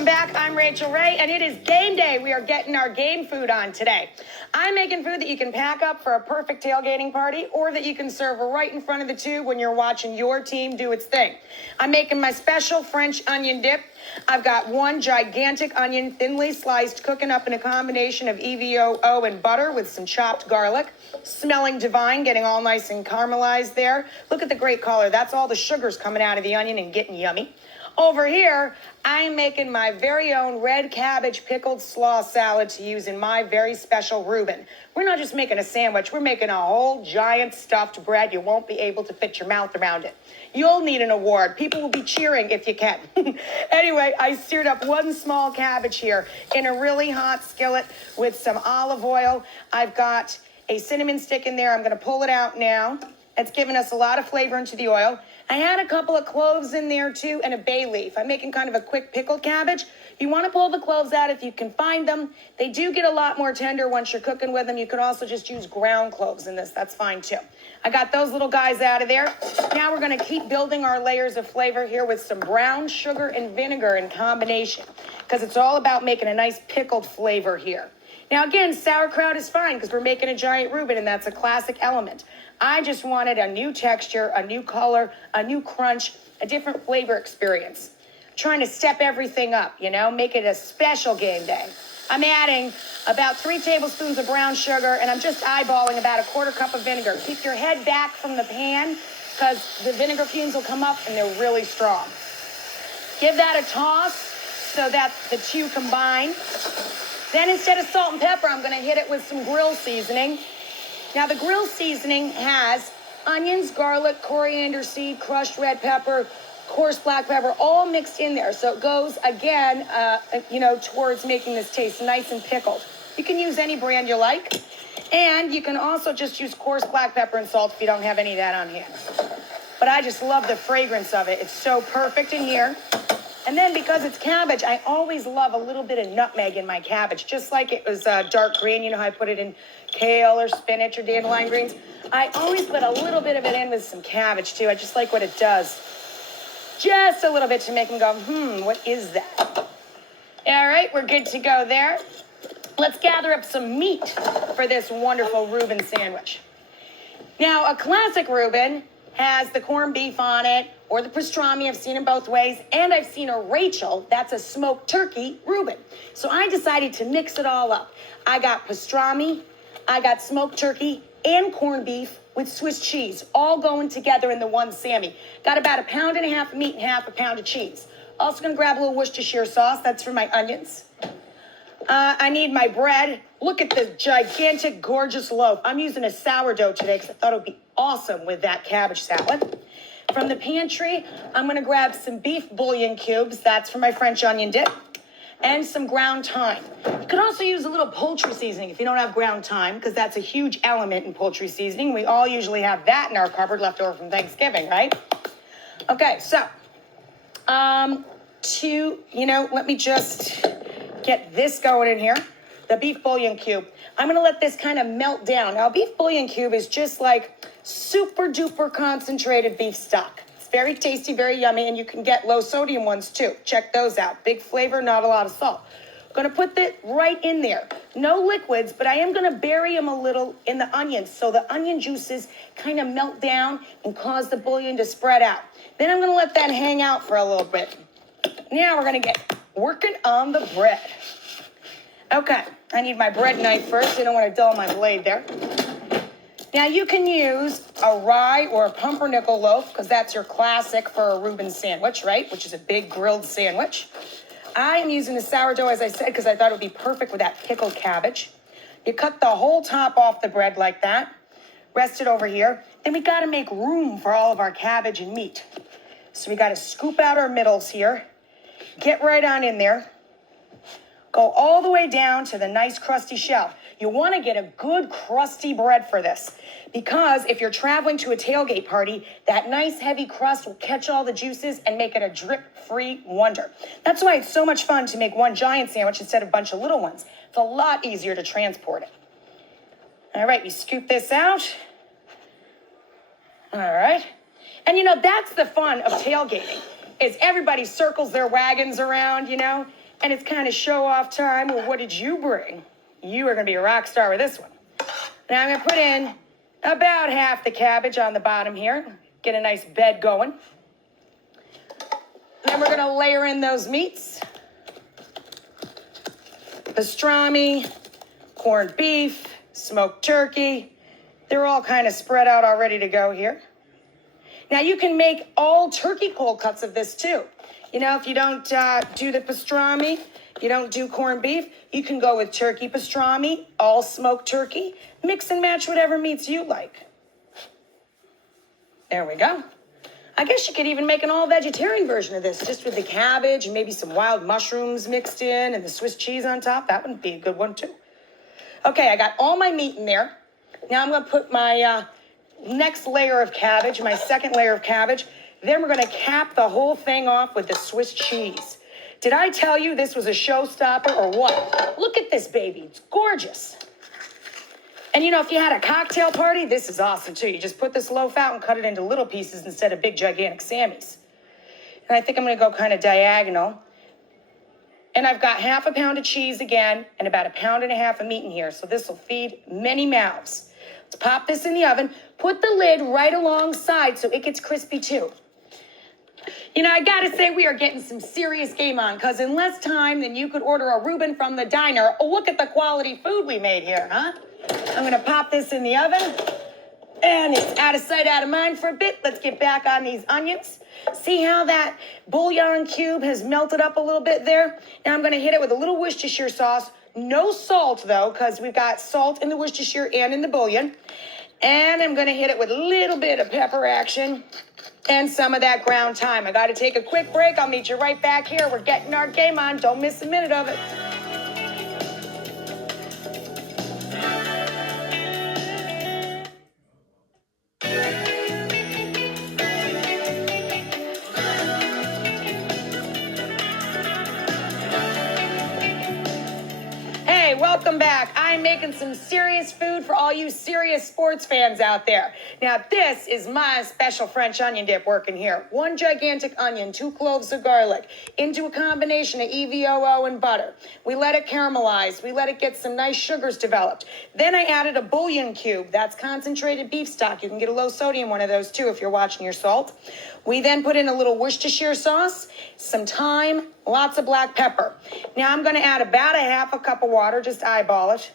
welcome back. I'm Rachel Ray, and it is game day. We are getting our game food on today. I'm making food that you can pack up for a perfect tailgating party or that you can serve right in front of the tube when you're watching your team do its thing. I'm making my special French onion dip. I've got one gigantic onion, thinly sliced, cooking up in a combination of EVOO and butter with some chopped garlic. Smelling divine, getting all nice and caramelized there. Look at the great color. That's all the sugars coming out of the onion and getting yummy. Over here, I'm making my very own red cabbage pickled slaw salad to use in my very special Reuben. We're not just making a sandwich, we're making a whole giant stuffed bread. You won't be able to fit your mouth around it. You'll need an award. People will be cheering if you can. Anyway, I seared up one small cabbage here in a really hot skillet with some olive oil. I've got a cinnamon stick in there. I'm going to pull it out now. It's giving us a lot of flavor into the oil. I had a couple of cloves in there too and a bay leaf. I'm making kind of a quick pickled cabbage. You want to pull the cloves out if you can find them. They do get a lot more tender once you're cooking with them. You could also just use ground cloves in this. That's fine too. I got those little guys out of there. Now we're going to keep building our layers of flavor here with some brown sugar and vinegar in combination because it's all about making a nice pickled flavor here. Now again, sauerkraut is fine because we're making a giant Reuben and that's a classic element. I just wanted a new texture, a new color, a new crunch, a different flavor experience. Trying to step everything up, you know, make it a special game day. I'm adding about 3 tablespoons of brown sugar and I'm just eyeballing about a 1/4 cup of vinegar. Keep your head back from the pan because the vinegar fumes will come up and they're really strong. Give that a toss so that the two combine. Then instead of salt and pepper, I'm going to hit it with some grill seasoning. Now the grill seasoning has onions, garlic, coriander seed, crushed red pepper, coarse black pepper, all mixed in there. So it goes again, towards making this taste nice and pickled. You can use any brand you like. And you can also just use coarse black pepper and salt if you don't have any of that on hand. But I just love the fragrance of it. It's so perfect in here. And then because it's cabbage, I always love a little bit of nutmeg in my cabbage, just like it was dark green. You know how I put it in kale or spinach or dandelion greens? I always put a little bit of it in with some cabbage too. I just like what it does. Just a little bit to make them go, what is that? All right, we're good to go there. Let's gather up some meat for this wonderful Reuben sandwich. Now, a classic Reuben has the corned beef on it, or the pastrami. I've seen them both ways. And I've seen a Rachel, that's a smoked turkey Reuben. So I decided to mix it all up. I got pastrami, I got smoked turkey, and corned beef with Swiss cheese, all going together in the one Sammy. Got about 1.5 pounds of meat and 1/2 pound of cheese. Also gonna grab a little Worcestershire sauce. That's for my onions. I need my bread. Look at this gigantic, gorgeous loaf. I'm using a sourdough today because I thought it would be awesome with that cabbage salad. From the pantry, I'm going to grab some beef bouillon cubes. That's for my French onion dip. And some ground thyme. You could also use a little poultry seasoning if you don't have ground thyme, because that's a huge element in poultry seasoning. We all usually have that in our cupboard left over from Thanksgiving, right? Okay, so, let me just get this going in here. The beef bouillon cube. I'm going to let this kind of melt down. Now, beef bouillon cube is just like super duper concentrated beef stock. It's very tasty, very yummy, and you can get low sodium ones too. Check those out. Big flavor, not a lot of salt. I'm going to put that right in there. No liquids, but I am going to bury them a little in the onions so the onion juices kind of melt down and cause the bouillon to spread out. Then I'm going to let that hang out for a little bit. Now we're going to get working on the bread. Okay, I need my bread knife first. I don't want to dull my blade there. Now you can use a rye or a pumpernickel loaf because that's your classic for a Reuben sandwich, right? Which is a big grilled sandwich. I am using a sourdough, as I said, because I thought it would be perfect with that pickled cabbage. You cut the whole top off the bread like that. Rest it over here. Then we got to make room for all of our cabbage and meat. So we got to scoop out our middles here. Get right on in there. Go all the way down to the nice crusty shell. You want to get a good crusty bread for this because if you're traveling to a tailgate party, that nice heavy crust will catch all the juices and make it a drip-free wonder. That's why it's so much fun to make one giant sandwich instead of a bunch of little ones. It's a lot easier to transport it. All right, you scoop this out. All right. And that's the fun of tailgating is everybody circles their wagons around, and it's kind of show off time. Well, what did you bring? You are going to be a rock star with this one. Now I'm going to put in about half the cabbage on the bottom here. Get a nice bed going. Then we're going to layer in those meats. Pastrami, corned beef, smoked turkey. They're all kind of spread out all ready to go here. Now you can make all turkey cold cuts of this too. You know, if you don't do the pastrami, you don't do corned beef, you can go with turkey pastrami, all smoked turkey. Mix and match whatever meats you like. There we go. I guess you could even make an all-vegetarian version of this, just with the cabbage and maybe some wild mushrooms mixed in and the Swiss cheese on top. That would be a good one too. Okay, I got all my meat in there. Now I'm going to put my next layer of cabbage, my second layer of cabbage. Then we're going to cap the whole thing off with the Swiss cheese. Did I tell you this was a showstopper or what? Look at this baby. It's gorgeous. And you know, if you had a cocktail party, this is awesome too. You just put this loaf out and cut it into little pieces instead of big, gigantic Sammys. And I think I'm going to go kind of diagonal. And I've got half a pound of cheese again and about 1.5 pounds of meat in here. So this will feed many mouths. Let's pop this in the oven. Put the lid right alongside so it gets crispy too. You know, I gotta say we are getting some serious game on, because in less time than you could order a Reuben from the diner. Oh, look at the quality food we made here, huh? I'm gonna pop this in the oven, and it's out of sight, out of mind for a bit. Let's get back on these onions. See how that bouillon cube has melted up a little bit there? Now I'm gonna hit it with a little Worcestershire sauce. No salt though, because we've got salt in the Worcestershire and in the bouillon. And I'm gonna hit it with a little bit of pepper action and some of that ground thyme. I gotta take a quick break. I'll meet you right back here. We're getting our game on. Don't miss a minute of it. Hey, welcome back. I'm making some serious food for all you serious sports fans out there. Now, this is my special French onion dip working here. 1 gigantic onion, 2 cloves of garlic, into a combination of EVOO and butter. We let it caramelize. We let it get some nice sugars developed. Then I added a bouillon cube. That's concentrated beef stock. You can get a low sodium one of those too if you're watching your salt. We then put in a little Worcestershire sauce, some thyme, lots of black pepper. Now I'm going to add about 1/2 cup of water, just eyeball it.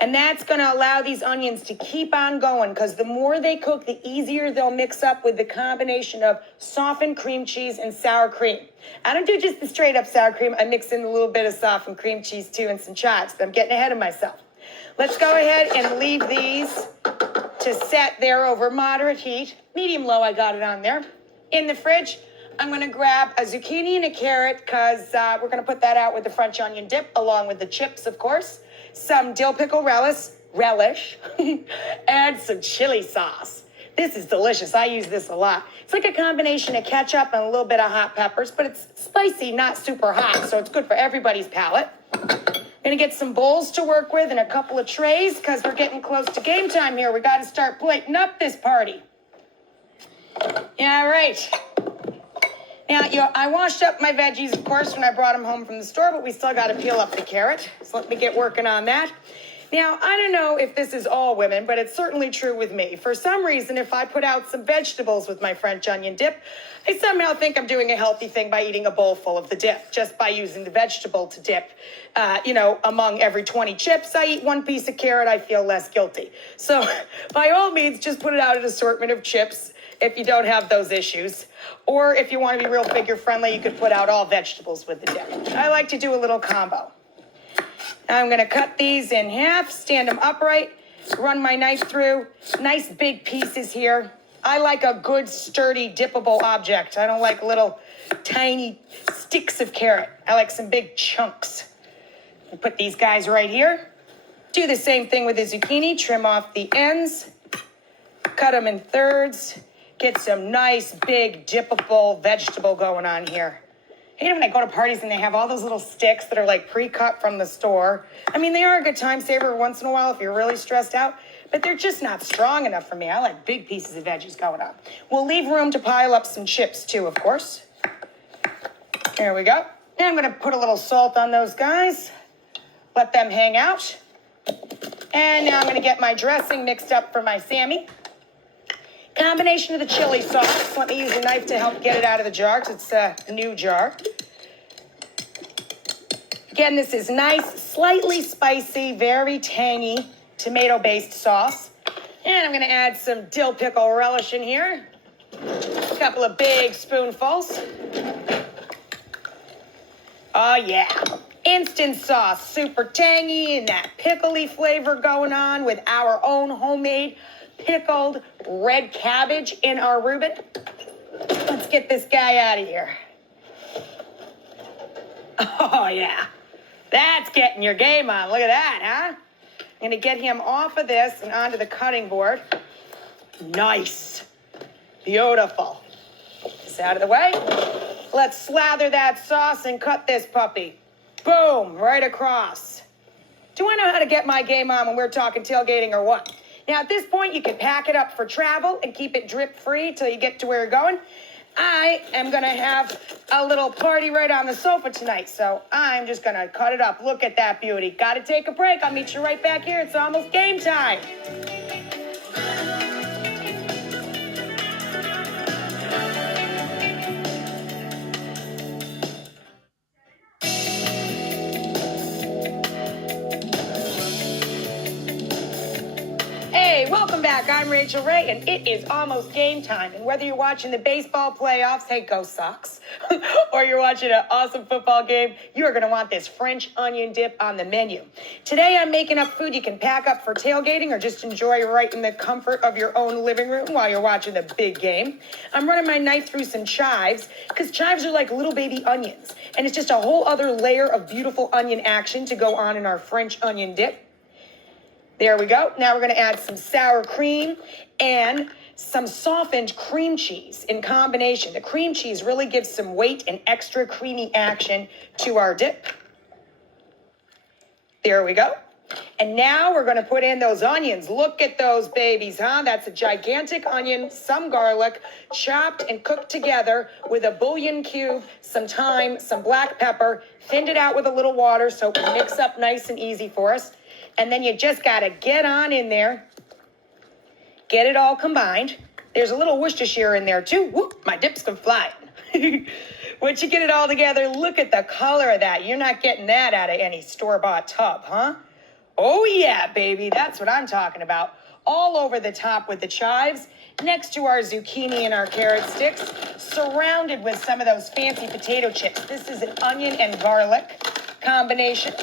And that's going to allow these onions to keep on going, because the more they cook, the easier they'll mix up with the combination of softened cream cheese and sour cream. I don't do just the straight up sour cream. I mix in a little bit of softened cream cheese too and some chives, but I'm getting ahead of myself. Let's go ahead and leave these to set there over moderate heat. Medium low, I got it on there. In the fridge, I'm going to grab a zucchini and a carrot, because we're going to put that out with the French onion dip, along with the chips, of course. Some dill pickle relish, and some chili sauce. This is delicious. I use this a lot. It's like a combination of ketchup and a little bit of hot peppers, but it's spicy, not super hot, so it's good for everybody's palate. Gonna get some bowls to work with and a couple of trays, because we're getting close to game time here. We got to start plating up this party. Yeah, right. Now, I washed up my veggies, of course, when I brought them home from the store, but we still got to peel up the carrot. So let me get working on that. Now, I don't know if this is all women, but it's certainly true with me. For some reason, if I put out some vegetables with my French onion dip, I somehow think I'm doing a healthy thing by eating a bowl full of the dip, just by using the vegetable to dip. Among every 20 chips, I eat 1 piece of carrot, I feel less guilty. So by all means, just put it out an assortment of chips if you don't have those issues. Or if you want to be real figure friendly, you could put out all vegetables with the dip. I like to do a little combo. Now I'm going to cut these in half, stand them upright, run my knife through. Nice big pieces here. I like a good, sturdy, dippable object. I don't like little tiny sticks of carrot. I like some big chunks. Put these guys right here. Do the same thing with the zucchini. Trim off the ends. Cut them in thirds. Get some nice, big, dippable vegetable going on here. I hate it when I go to parties and they have all those little sticks that are like pre-cut from the store. I mean, they are a good time saver once in a while if you're really stressed out, but they're just not strong enough for me. I like big pieces of veggies going on. We'll leave room to pile up some chips too, of course. There we go. And I'm going to put a little salt on those guys. Let them hang out. And now I'm going to get my dressing mixed up for my Sammy. Combination of the chili sauce. Let me use a knife to help get it out of the jar because it's a new jar. Again, this is nice, slightly spicy, very tangy tomato-based sauce. And I'm going to add some dill pickle relish in here. A couple of big spoonfuls. Oh, yeah. Instant sauce, super tangy, and that pickly flavor going on with our own homemade pickled red cabbage in our Reuben. Let's get this guy out of here. Oh, yeah. That's getting your game on. Look at that, huh? I'm going to get him off of this and onto the cutting board. Nice. Beautiful. Get this out of the way. Let's slather that sauce and cut this puppy. Boom, right across. Do I know how to get my game on when we're talking tailgating or what? Now, at this point, you can pack it up for travel and keep it drip-free till you get to where you're going. I am going to have a little party right on the sofa tonight, so I'm just going to cut it up. Look at that beauty. Got to take a break. I'll meet you right back here. It's almost game time. Hey, welcome back. I'm Rachel Ray, and it is almost game time. And whether you're watching the baseball playoffs, hey, go Sox, or you're watching an awesome football game, you are going to want this French onion dip on the menu. Today, I'm making up food you can pack up for tailgating or just enjoy right in the comfort of your own living room while you're watching the big game. I'm running my knife through some chives because chives are like little baby onions, and it's just a whole other layer of beautiful onion action to go on in our French onion dip. There we go. Now we're going to add some sour cream and some softened cream cheese in combination. The cream cheese really gives some weight and extra creamy action to our dip. There we go. And now we're going to put in those onions. Look at those babies, huh? That's a gigantic onion, some garlic, chopped and cooked together with a bouillon cube, some thyme, some black pepper, thinned it out with a little water so it can mix up nice and easy for us. And then you just got to get on in there, get it all combined. There's a little Worcestershire in there too. Whoop, my dips can fly. Once you get it all together, look at the color of that. You're not getting that out of any store-bought tub, huh? Oh yeah, baby, that's what I'm talking about. All over the top with the chives, next to our zucchini and our carrot sticks, surrounded with some of those fancy potato chips. This is an onion and garlic combination,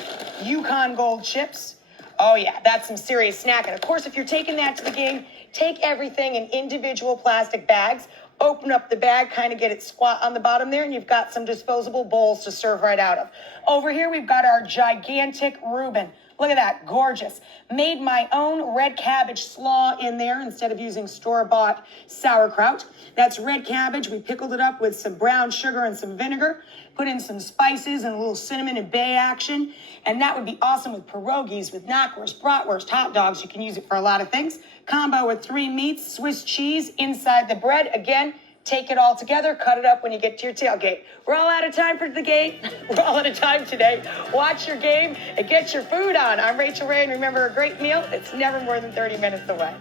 Yukon Gold chips. Oh yeah, that's some serious snacking. Of course, if you're taking that to the game, take everything in individual plastic bags, open up the bag, kind of get it squat on the bottom there, and you've got some disposable bowls to serve right out of. Over here, we've got our gigantic Reuben. Look at that, gorgeous. Made my own red cabbage slaw in there instead of using store-bought sauerkraut. That's red cabbage. We pickled it up with some brown sugar and some vinegar, put in some spices and a little cinnamon and bay action, and that would be awesome with pierogies, with knackwurst, bratwurst, hot dogs. You can use it for a lot of things. Combo with 3 meats, Swiss cheese inside the bread. Again, take it all together, cut it up when you get to your tailgate. We're all out of time for the game. We're all out of time today. Watch your game and get your food on. I'm Rachel Ray, and remember, a great meal, it's never more than 30 minutes away.